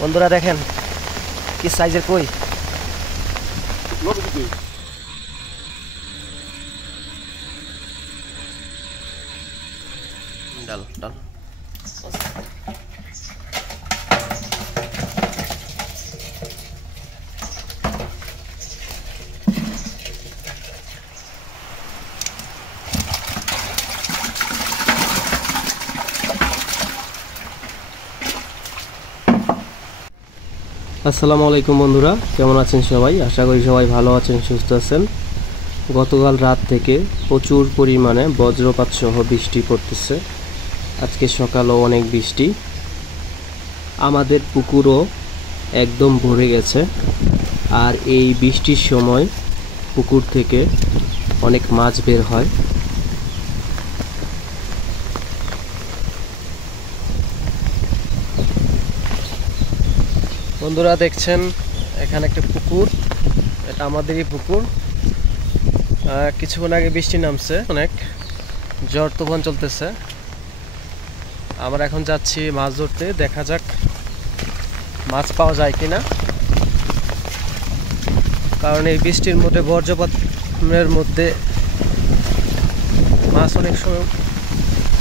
বন্ধুরা দেখেন কি সাইজের কই। ডাল ডাল আসসালামু আলাইকুম বন্ধুরা, কেমন আছেন সবাই? আশা করি সবাই ভালো আছেন, সুস্থ আছেন। গতকাল রাত থেকে প্রচুর পরিমাণে বজ্রপাত সহ বৃষ্টি পড়তেছে। আজকে সকালেও অনেক বৃষ্টি। আমাদের পুকুরও একদম ভরে গেছে। আর এই বৃষ্টির সময় পুকুর থেকে অনেক মাছ বের হয়। বন্ধুরা দেখছেন এখানে একটা পুকুর, এটা আমাদেরই পুকুর। কিছুক্ষণ আগে বৃষ্টি নামছে, অনেক ঝড় তুফান চলতেছে। আমরা এখন যাচ্ছি মাছ ধরতে, দেখা যাক মাছ পাওয়া যায় কিনা। কারণ এই বৃষ্টির মধ্যে বজ্রপাতের মধ্যে মাছ অনেক সময়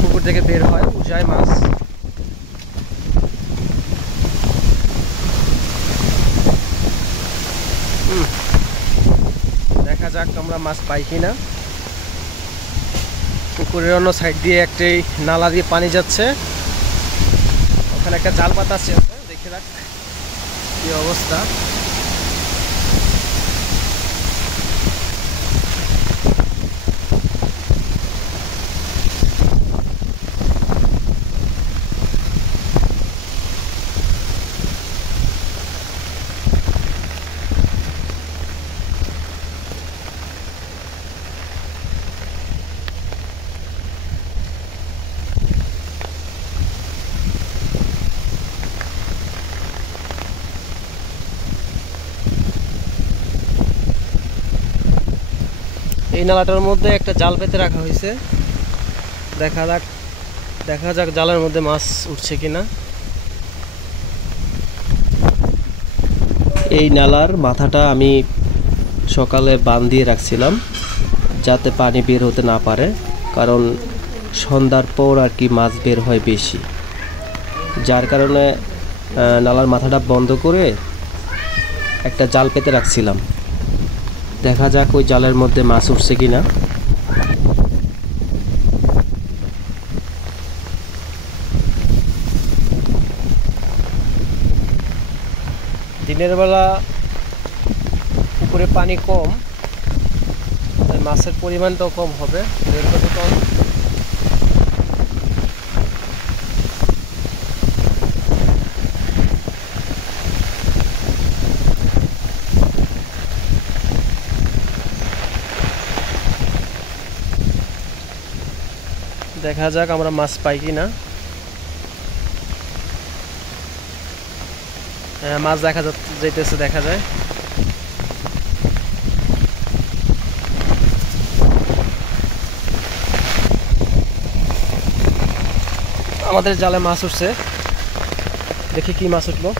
পুকুর থেকে বের হয়, উজায় মাছ। দেখা যাক আমরা মাছ পাই কিনা। পুকুরের অন্য সাইড দিয়ে একটি নালা দিয়ে পানি যাচ্ছে, ওখানে একটা জাল পাতা আছে, দেখে রাখ কি অবস্থা। এই নালাটার মধ্যে একটা জাল পেতে রাখা হয়েছে, দেখা যাক জালের মধ্যে মাছ উঠছে কিনা। এই নালার মাথাটা আমি সকালে বাঁধ দিয়ে রাখছিলাম যাতে পানি বের হতে না পারে, কারণ সন্ধ্যার পর আর কি মাছ বের হয় বেশি, যার কারণে নালার মাথাটা বন্ধ করে একটা জাল পেতে রাখছিলাম। দেখা যাক ওই জালের মধ্যে মাছ উঠছে কিনা। দিনের বেলা পুকুরে পানি কম, মাছের পরিমাণটাও কম হবে। দেখা যাক আমরা মাছ পাই কিনা। মাছ দেখা যাইতেছে, দেখা যায়। আমাদের জালে মাছ উঠছে, দেখি কি মাছ উঠলো।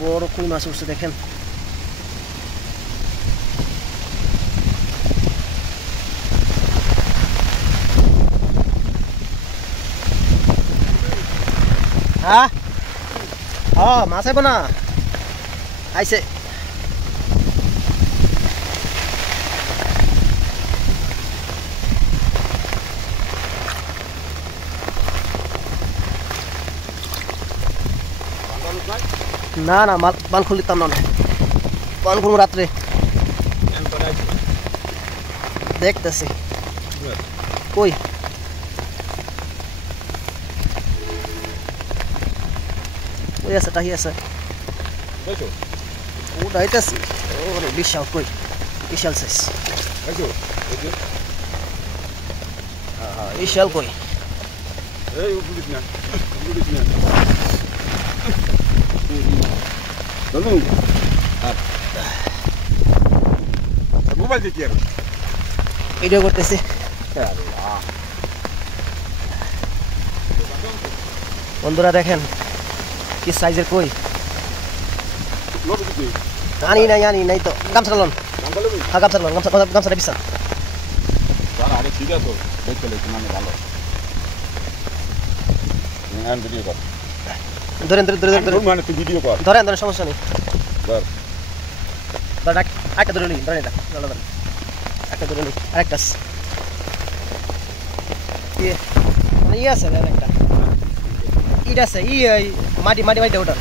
বড় কই মাছ উঠছে, দেখেন। হ্যাঁ হ্যাঁ, মাছ আইব না, আইছে। না না, বান খুলিতাম না, বান খুলব রাত্রে, দেখতেছি। কই ওই আছে, টাহি আছে, ও ডাইতেছি। ওরে বিশাল কই, বিশাল সাইজ, বিশাল কই। মোবাইল দেখি ভিডিও করতেছি। বন্ধুরা দেখেন কি সাইজের কই। আনি নাই তো গামছা লন। হ্যাঁ গামছা লন, গামছাটা বিছান। আরে ঠিক আছে তো দেখতে লেগে মানে ভালো। আমি ভিডিও কর। ধরেন মানে তুই ভিডিও কর। ধরেন সমস্যা নেই। ধর একটা ধরে নিন, ধরেন এটা ধরেন একটা ধরে নিন। আরেকটা ইয়ে আছে একটা ইট আছে মাটি ওটা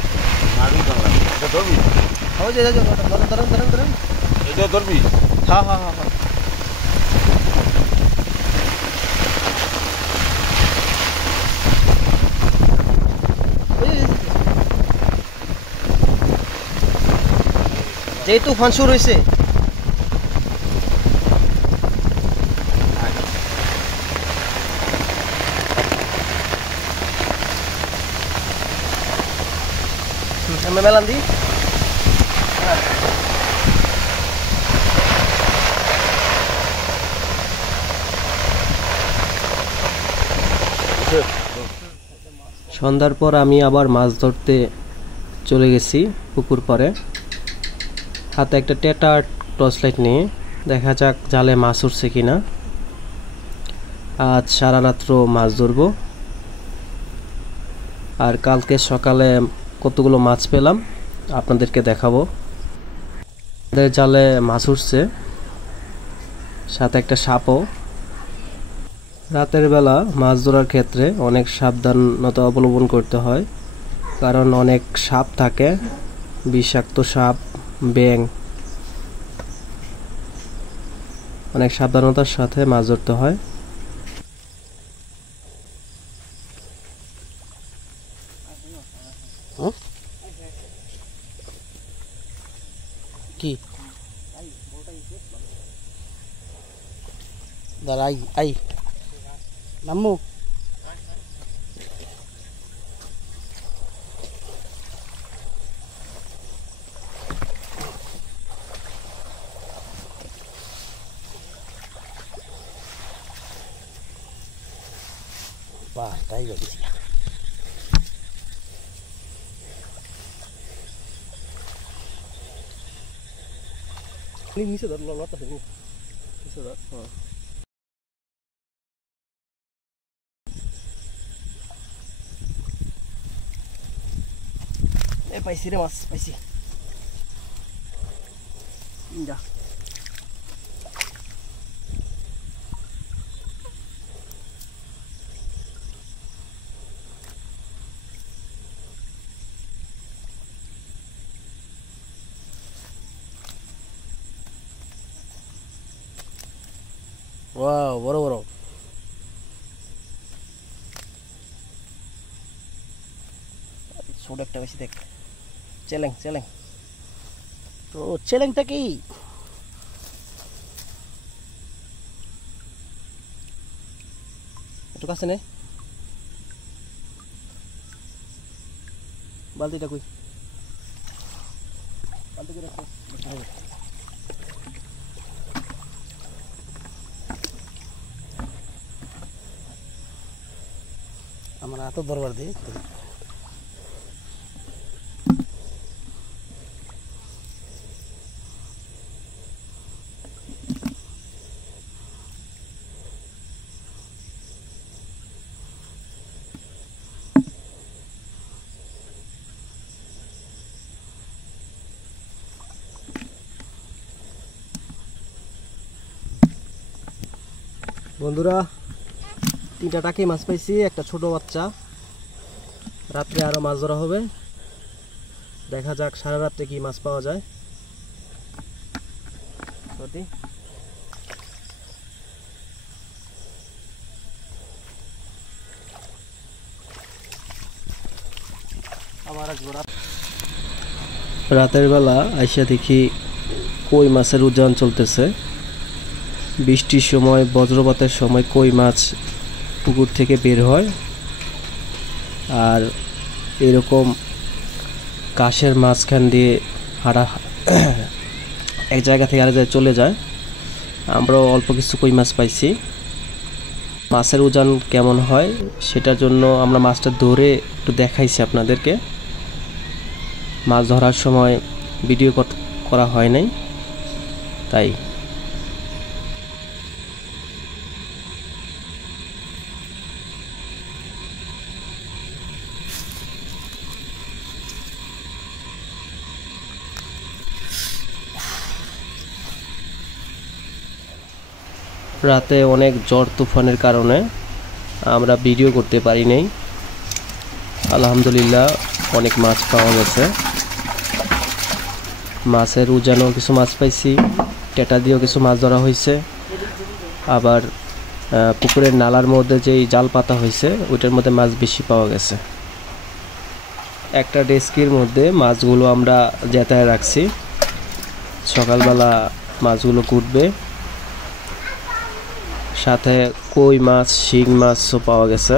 ধরবি ধরেন। এটা ধরবি? হ্যাঁ যেই তুফান শুরু হয়েছে মেলান দি সন্ধ্যার পর আমি আবার মাছ ধরতে চলে গেছি পুকুর পাড়ে। হাতে একটা টেটা টর্চ লাইট নিয়ে দেখা যাক জালে মাছ উঠছে কিনা। আজ সারা রাত্র মাছ ধরবো, আর কালকে সকালে কতগুলো মাছ পেলাম আপনাদেরকে দেখাবো। আমাদের জালে মাছ উঠছে, সাথে একটা সাপও। রাতের বেলা মাছ ধরার ক্ষেত্রে অনেক সাবধানতা অবলম্বন করতে হয়, কারণ অনেক সাপ থাকে, বিষাক্ত সাপ, ব্যাঙ। অনেক সাবধানতার সাথে মাছ ধরতে হয়। কি দাঁড়াই নামু বাহ তাই গেছি। নিচে ধর লতা নিচে ধর। পাইছি রে মাছ পাইছি। যা ওয়াও বড় বড়। ছোট একটা বেশি দেখ। চেলেং তো চেলেংটা কি একটু কাছে নে। বালতিটা কই? বালতি করে রাখো। আমার এত দরবার দিই বন্ধুরা। 3টা টাকি মাছ পাইছি, একটা ছোট বাচ্চা। রাত্রে আরো মাছ ধরা হবে, দেখা যাক সারা রাত্রে কি মাছ পাওয়া যায়। রাতের বেলা আইসা দেখি কই মাছের উজান চলতেছে। বৃষ্টির সময়, বজ্রপাতের সময় কই মাছ পুকুর থেকে বের হয়, আর এরকম কাশের মাঝখান দিয়ে হাঁটা এক জায়গা থেকে আরেক জায়গায় চলে যায়। আমরাও অল্প কিছু কই মাছ পাইছি। মাছের ওজন কেমন হয় সেটার জন্য আমরা মাছটা ধরে একটু দেখাইছি আপনাদেরকে। মাছ ধরার সময় ভিডিও করা হয় নাই, তাই রাতে অনেক ঝড় তুফানের কারণে আমরা ভিডিও করতে পারি নাই। আলহামদুলিল্লাহ অনেক মাছ পাওয়া গেছে। মাছের উজানও কিছু মাছ পাইছি, টেটা দিয়েও কিছু মাছ ধরা হয়েছে। আবার পুকুরের নালার মধ্যে যেই জাল পাতা হয়েছে ওইটার মধ্যে মাছ বেশি পাওয়া গেছে। একটা ডেস্কির মধ্যে মাছগুলো আমরা জেতায় রাখছি, সকালবেলা মাছগুলো কুটবে। সাথে কই মাছ, শিং মাছও পাওয়া গেছে।